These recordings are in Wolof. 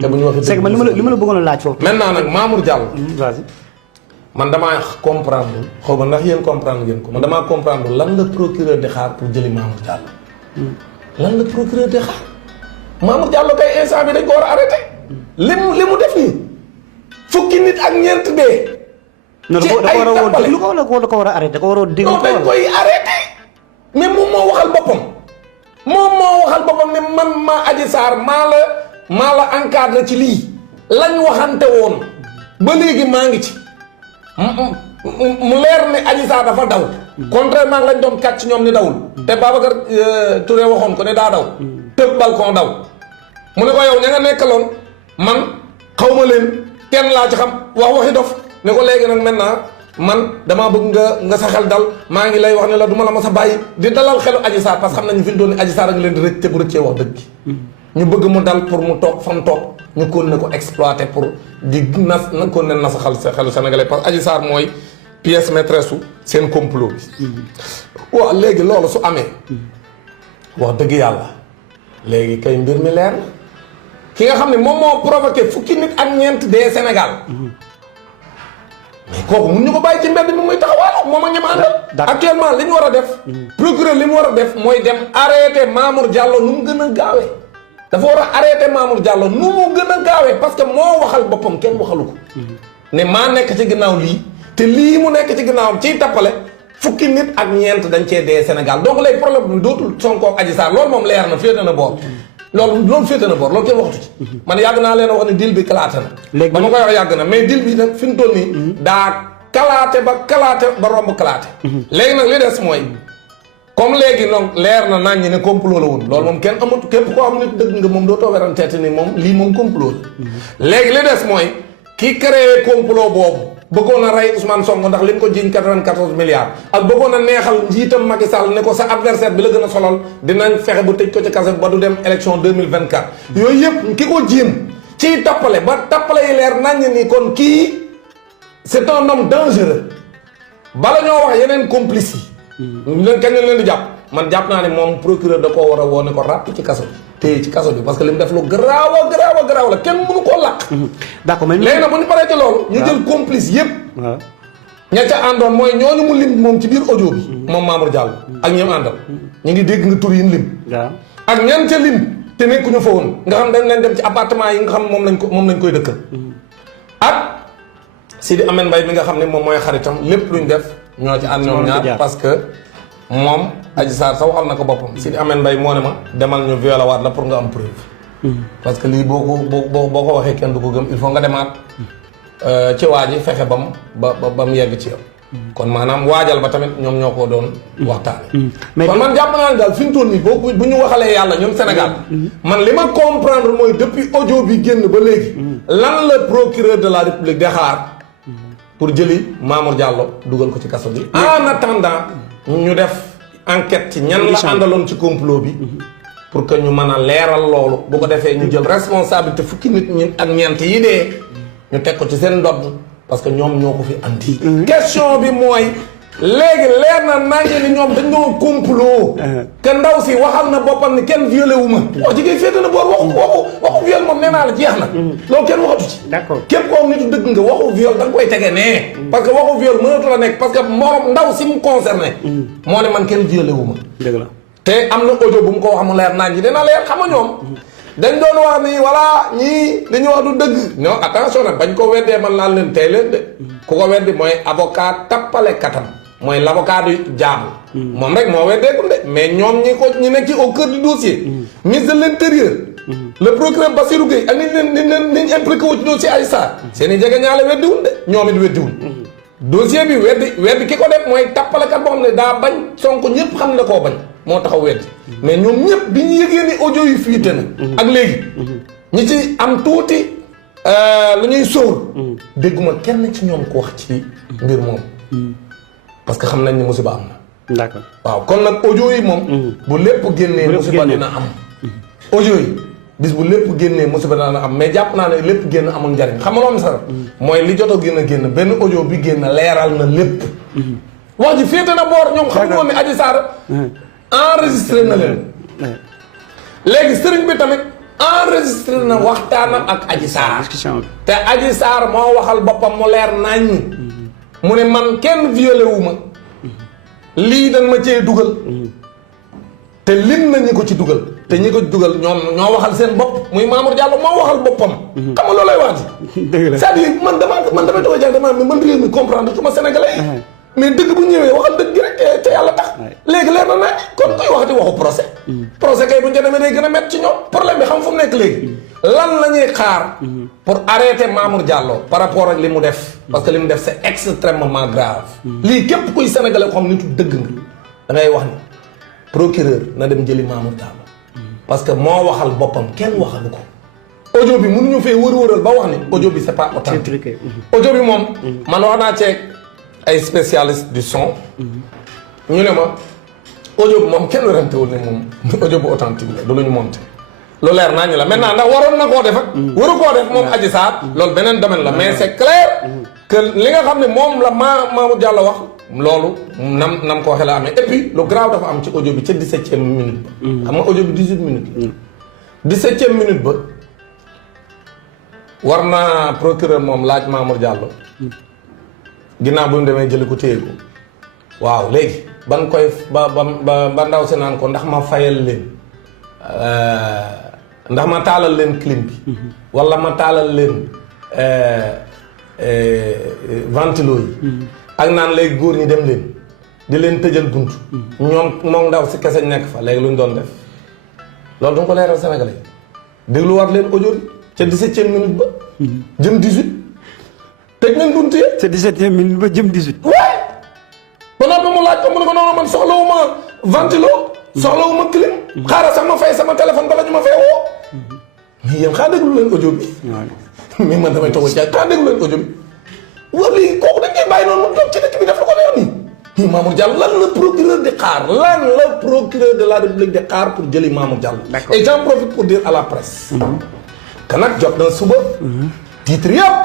te bu ñu waxee c'est que man li ma la bëggoon a laaj foofu. maintenant nag Mamour Diallo. vas-y. man damaa comprendre xaw ma ndax yéen comprendre ngeen ko man damaa comprendre lan la procureur di xaar pour jëli Mamour Diallo. lan la procureur di xaar. Mamour Diallo kay instant bi dañ ko war a arrêté. li mu def nii fukki nit ak ñeent dee. ci ay tappale lu ko war a arrêté ko war a déglu. non dañ koy arrêté. mais moom moo waxal boppam. ne man maa Adji Sarr maa la encadré ci lii. lañ waxante woon ba léegi maa ngi ci. mu leer ne Adji Sarr dafa daw. contrairement lañ doon kàcc ñoom ni dawul. te Babacar Touré waxoon ko ne daa daw. tëb balcon daw. mu ne ko yow ña nga nekkaloon man xaw ma leen kenn laa ci xam waxi dof ne ko léegi nag maintenant man damaa bëgg nga sa xel dal maa ngi lay wax ne la du ma la ma sa bàyyi di dalal xelu Adji Sarr parce que xam nañu fi ñu doon ni Adji Sarr a ngi leen di rëcc te bu rëccee wax dëgg ñu bëgg mu dal pour mu toog fa mu toog ñu kon ne ko exploiter pour di na kon ne na sa xelu sénégalais parce que Adji Sarr mooy pièce maîtresse su seen complot bi waaw léegi loolu su amee wax dëgg yàlla léegi kay mbir mi leer na ki nga xam ne moom moo provoqué fukki nit ak ñeent dee Sénégal mais kooku mun ñu ko bàyyi ci mbedd mi muy taxawaalu moom ak ñi ma àndal actuellement li ñu war a def procureur li mu war a def mooy dem arrêté Mamour Diallo nu mu gën a gaawee dafa war a arrêté Mamour Diallo nu mu gën a gaawee parce que moo waxal boppam kenn waxalu ko ne maa nekk ci ginnaaw lii te lii mu nekk ci ginnaawam ciy tappale fukki nit ak ñeent dañ cee dee Sénégal donc léegi problème bi dootul Sonko ak Adji Sarr loolu moom leer na féete na boor loolu féete na boor loolu kenn waxtu ci man yàgg naa leen wax ne deal bi kalaate na ba ma koy wax yàgg na mais deal bi nag fi mu toll nii daa kalaate ba romb kalaate léegi nag li des mooy comme léegi donc leer na nañ ñi ne complot la woon loolu moom kenn amut képp koo am nit dëgg nga moom doo too weranteete ni moom lii moom complot la léegi li des mooy ki créé complot boobu bëggoon a rey Ousmane Sonko ndax li ñu ko jiiñ 94 milliards ak bëggoon a neexal njiitam Macky Sall ne ko sa adversaire bi la gën a solal dinañ fexe ba tëj ko ci kaso ba du dem élection 2024 yooyu yëpp ki ko jéem ciy tappale ba tappale yi leer nañ ni kon kii c'est un homme dangereux bala ñoo wax yeneen complice yi leen kañ leen di jàpp man jàpp naa ne moom procureur da koo war a woo ne ko ràpp ci kaso bi téye ci kaso bi parce que li mu def lu garaaw la kenn mënu koo làq. d'accord mais léegi nag bu ñu paree ci loolu. ñu jël complice yëpp. waaw ña ca àndoon mooy ñooñu mu lim moom ci biir audio bi. moom Mamour Diallo ak ñoom àndal. ñu ngi dégg nga tur yi ñu lim. waaw ak ñan ca lim te nekkuñu fa woon nga xam dañ leen dem ci appartement yi nga xam moom lañ koy dëkkal. ak Sidi Amène Mbaye mi nga xam ne moom mooy xaritam lépp luñ def ñoo ci ànd ñoom ñaar parce que. moom Adji Sarr sax waxal na ko boppam Sidi Amène Mbaye moo ne ma demal ñu violé waat la pour nga am preuve parce que lii boo ko waxee kenn du ko gëm il faut nga demaat ci waa ji fexe ba mu yegg ci yow kon maanaam waajal ba tamit ñoom ñoo ko doon waxtaane kon man jàpp naa ne daal fi mu toll nii bu ñu waxalee yàlla ñun Sénégal man li ma comprendre mooy depuis audio bi génn ba léegi lan la procureur de la République di xaar pour jëli Mamour Diallo dugal ko ci kaso bi en attendant ñu def enquête ci ñan la àndaloon ci complot bi pour que ñu mën a leeral loolu bu ko defee ñu jël responsabilité fukki nit ñi ak ñeent yi dee ñu teg ko ci seen ndodd parce que ñoom ñoo ko fi andi. question bi mooy léegi leer na nañu ni ñoom dañoo complot que ndaw si waxal na boppam ni kenn violé wu ma wax ji ngay féete na boor waxu viol moom nee naa la jeex na loolu kenn waxatu ci d'accord képp koo nitu dëgg nga waxu viol da nga koy tege nee parce que waxu viol mënatu la nekk parce que moom ndaw si mu concerné moo ne man kenn violé wu ma dëgg la te am na audio bu mu ko wax mu leer naan ji dina leer xam nga ñoom dañ doon wax ni voilà ñii li ñu wax du dëgg non attention nag bañ ko weddee man naan leen tey leen de ku ko weddi mooy avocat tappale katam mooy l'avocat du diable moom rek moo weddeekul de mais ñoom ñi nekk ci au cœur du dossier ministre de l'intérieur le procureur Bassirou Gueye ak niñ impliqué wu ci dossier Adji Sarr seen i jege ñaale weddiwul de ñoom it weddiwul dossier bi weddi ki ko def mooy tappalekat boo xam ne daa bañ Sonko ñëpp xam ne koo bañ moo taxaw weddi mais ñoom ñëpp bi ñu yëgee ni audio yi fuité na ak léegi ñi ci am tuuti lu ñuy sóor dégguma kenn ci ñoom ko wax ci mbir moom parce que xam nañ ni musiba am na d'accord waaw kon nag audio yi moom bu lépp génnee musiba dina am audio yi bis bu lépp génnee musiba dina am mais jàpp naa ne lépp génn amul njariñ xam nga loolu sax mooy li jot a génn benn audio bi génn leeral na lépp wax ji féete na boor ñoom xam nga woon ne Adji Sarr enregistré na leen léegi sëriñ bi tamit enregistré na waxtaanam ak Adji Sarr. discussion bi. te Adji Sarr moo waxal boppam mu leer nañ mu ne man kenn violé wu ma. lii dañ ma cee dugal. te lim na ñi ko ci dugal. te ñi ko dugal ñoo waxal seen bopp muy Mamour Diallo moo waxal boppam. xam nga loolay wax ji. dëgg la c'est-à-dire man damay toog a jàng damaa man réew mi comprendre tuma sénégalais. mais dëgg bu ñëwee waxal dëgg gi rek te yàlla tax. léegi leer na ne kon koy waxati waxu procès. procès kay bu ñu ca demee day gën a métti ci ñoom problème bi xam fu mu nekk léegi. lan la ñuy xaar. pour arrêter Mamour Diallo par rapport ak li mu def. parce que li mu def c'est extrêmement grave. lii képp kuy sénégalais ko xam nitu dëgg nga da ngay wax ni procureur na dem jëli Mamour Diallo. parce que moo waxal boppam kenn waxalu ko. audio bi mënuñu fee wër-wëral ba wax ni audio bi c'est pas authentique. audio bi moom. man wax naa ceeg ay spécialistes du son. ñu ne ma audio bi moom kenn rentewul ne moom audio bu authentique la du lu ñu monté. lu leer naa ñu la maintenant ndax waroon na koo def ak. waru koo def moom Adji Sarr. loolu beneen domaine la mais c'est clair. que li nga xam ne moom la Mamour Diallo wax. loolu nam ko waxee la amee et puis lu grave dafa am ci audio bi ca 17e minute ba. xam nga audio bi 18 minutes la. 17e minute ba war naa procureur moom laaj Mamour Diallo. ginnaaw bu ñu demee jëli ko téye ko. waaw léegi ban koy ba ndaw si naan ko ndax ma fayal leen ndax ma taalal leen clim bi. wala ma taalal leen ventilo yi. ak naan léegi góor ñi dem leen di leen tëjal bunt. ñoom moom ndaw si kese nekk fa léegi lu ñu doon def loolu du nga ko leeral Sénégalais yi dégluwaat leen audio bi ca 17e minute ba. jëm 18. tëj nañ bunt yi. ca 17e minute ba jëm 18. waaye ba noppi mu laaj ko mu ne ko noonu man soxlawuma ventilo. soxlawuma clim. xaaral sax ma fay sama téléphone bala ñu ma fay woo. mais yéen xaa déglu leen audio bi. mais man damay toog a jaay xaa déglu leen audio bi. waaw léegi kooku dañ koy bàyyi noonu mu toog ci dëkk bi def la ko leer nii. mais Mamour Diallo lan la procureur di xaar lan la procureur de la République di xaar pour jëli Mamour Diallo. et j'en profite pour dire à la presse. que nag jot na suba. titre yëpp.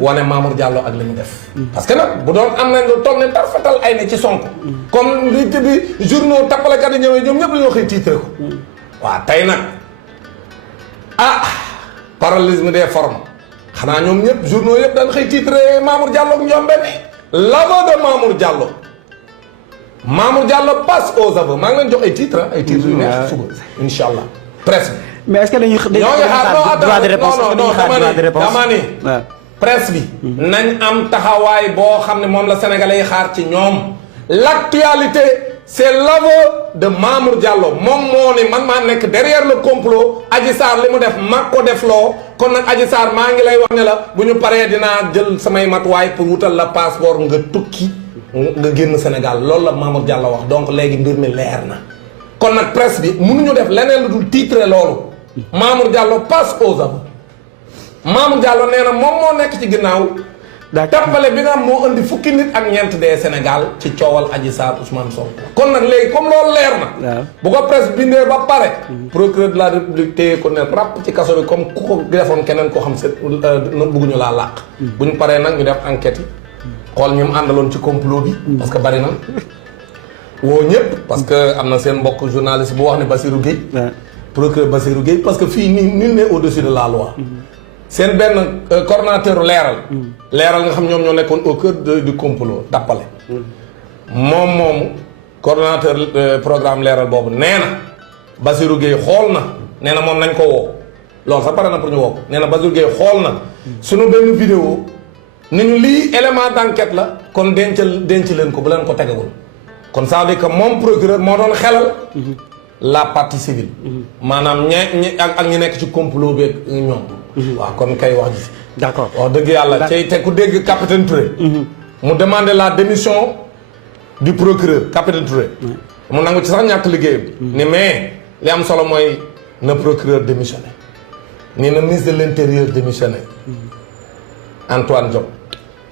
wane Mamour Diallo ak li mu def. parce que nag bu doon am nañ lu toll ne tarfatal ay ne ci Sonko. comme li bi journaux tappalekat yi ñëwee ñoom ñëpp la ñoo xëy titre ko. waaw tey nag parallélisme des formes. xanaa ñoom ñëpp journaux yëpp dañ xëy titre Mamour Diallo ak ñoom benn l'aveu de Mamour Diallo. Mamour Diallo passe aux aveux maa ngi leen jox ay titres yu neex suba incha allah presse bi. mais est-ce que dañuy xaar droit de réponse dama ni presse bi. nañ am taxawaay boo xam ne moom la sénégalais yi xaar ci ñoom. l'actualité c'est l'aveu de Mamour Diallo moom moo ni man maa nekk derrière le complot Adji Sarr li mu def mag ko def loo kon nag Adji Sarr maa ngi lay wax ne la bu ñu paree dinaa jël samay matuwaay pour wutal la passeport nga tukki nga génn Sénégal loolu la Mamour Diallo wax donc léegi mbir mi leer na kon nag presse bi mënuñu def leneen lu dul titre loolu Mamour Diallo passe aux aveux Mamour Diallo nee na moom moo nekk ci ginnaaw tappale bi nga xam moo indi fukki nit ak ñeent dee Sénégal ci coowal Adji Sarr Ousmane Sonko kon nag léegi comme loolu leer na bu ko presse bindee ba pare procureur de la République téye ko ne ràpp ci kaso bi comme ku ko defoon keneen koo xam se bëgguñu laa làq bu ñu paree nag ñu def enquête yi xool ñu mu àndaloon ci complot bi parce que bari na woo ñëpp parce que am na seen mbokk journaliste bu wax ne Bassirou Gueye procureur Bassirou Gueye parce que fii nul n'est au-dessus de la loi seen benn coordonnateur leeral nga xam ñoom ñoo nekkoon au cœur du complot tappale moom moomu coordonnateur programme leeral boobu nee na Bassirou Gueye xool na nee na moom nañ ko woo loolu sax pare na pour ñu woo ko nee na Bassirou Gueye xool na suñu benn vidéo ni ñu lii élément d'enquête la kon denc leen ko bu leen ko tegagul kon ça veut dire que moom procureur moo doon xelal la partie civile maanaam ñi ak ñi nekk ci complot bi ñoom waaw kon kay wax ji d'accord wax dëgg yàlla cay te ku dégg capitaine Touré mu demandé la démission du procureur capitaine Touré mu nangu ci sax ñàkk liggéeyam ni mais li am solo mooy na procureur démissionné ni na ministre de l'intérieur démissionné Antoine Diop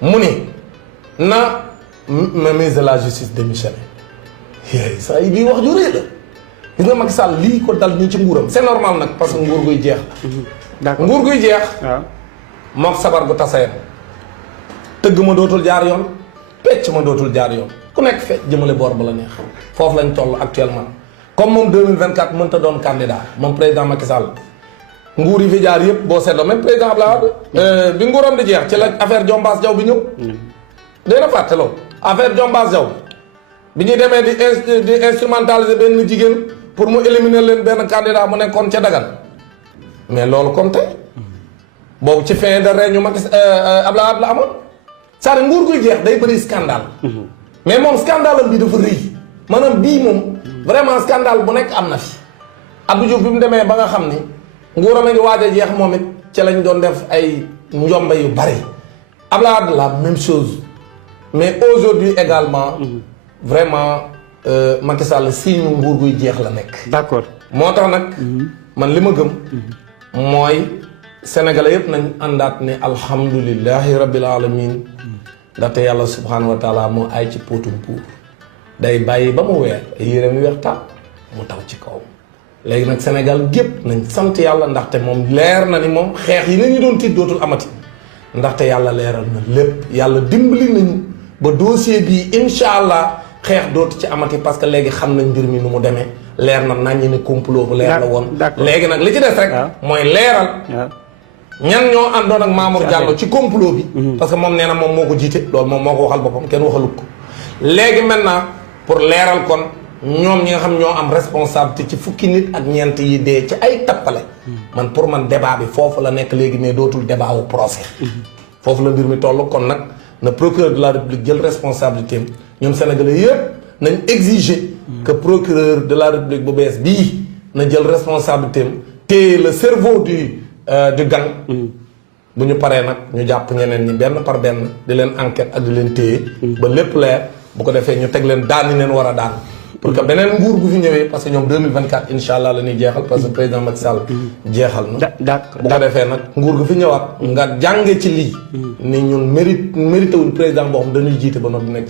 mu ni na ministre de la justice démissionné saa yi bii wax ju rëy la gis nga Macky Sall lii ko dal ñu ci nguuram c'est normal nag parce que nguur guy jeex d'accord nguur guy jeex mook sabar bu tasayam tëgg ma dootul jaar yoon pecc ma dootul jaar yoon ku nekk fecc jëmale boor ba la neex foofu lañ toll actuellement comme moom 2024 mënta doon candidat moom président Macky Sall nguur yi fi jaar yëpp boo seetloo même président Abdoulaye Wade bi nguuram di jeex ci la affaire Diombass Diaw bi ñëw. dina fàtte loolu affaire Diombass Diaw bi ñuy demee di instrumentaliser benn jigéen pour mu éliminer leen benn candidat mu nekkoon ca Dagan mais loolu comme tey boobu ci fin de règne ñu Macky Abdoulaye Wade la amoon c'est-à-dire nguur guy jeex day bëri scandale mais moom scandale am bi dafa rëy maanaam bii moom vraiment scandale bu nekk am na fi Abdou Diouf bi mu demee ba nga xam ni nguuram a ngi waaj a jeex moom it ci lañ doon def ay njombe yu bari Abdoulaye Wade la même chose mais aujourd'hui également vraiment Macky Sall signe nguur guy jeex la nekk. d'accord moo tax nag man li ma gëm mooy sénégalais yëpp nañ àndaat ne alhamdulillahi rabbil alamin ndaxte yàlla subhanahu wa taala moo ay ci póotum puur day bàyyi ba mu weer ay yére mi weex tàll mu taw ci kaw léegi nag Sénégal gépp nañ sant yàlla ndaxte moom leer na ni moom xeex yi nañu doon tiit dootul amati ndaxte yàlla leeral na lépp yàlla dimbali nañu ba dossier bii incha allah xeex dootu ci amati parce que léegi xam nañ mbir mi nu mu demee leer na naññi ne complot bu leer la woon léegi nag li ci des rek mooy leeral ñan ñoo àndoon ak Mamour Diallo ci complot bi parce que moom nee na moom moo ko jiite loolu moom moo ko waxal boppam kenn waxalut ko léegi maintenant pour leeral kon ñoom ñi nga xam ñoo am responsabilité ci fukki nit ak ñeent yi dee ci ay tappale man pour man débat bi foofu la nekk léegi mais dootul débat wu procès foofu la mbir mi toll kon nag na procureur de la république jël responsabilité am ñoom sénégalais yëpp nañ exiger que procureur de la république bu bees bii na jël responsabilité am te le cerveau du gang bu ñu paree nag ñu jàpp ñeneen ñi benn par benn di leen enquête ak di leen téye ba lépp leer bu ko defee ñu teg leen daan ni leen war a daan pour que beneen nguur bu fi ñëwee parce que ñoom 2024 incha allah la ñuy jeexal parce que président Macky Sall jeexal na bu ko defee nag nguur gu fi ñëwaat nga jànge ci lii ni ñun mérité wuñ président boo xam dañuy jiite ba noppi nekk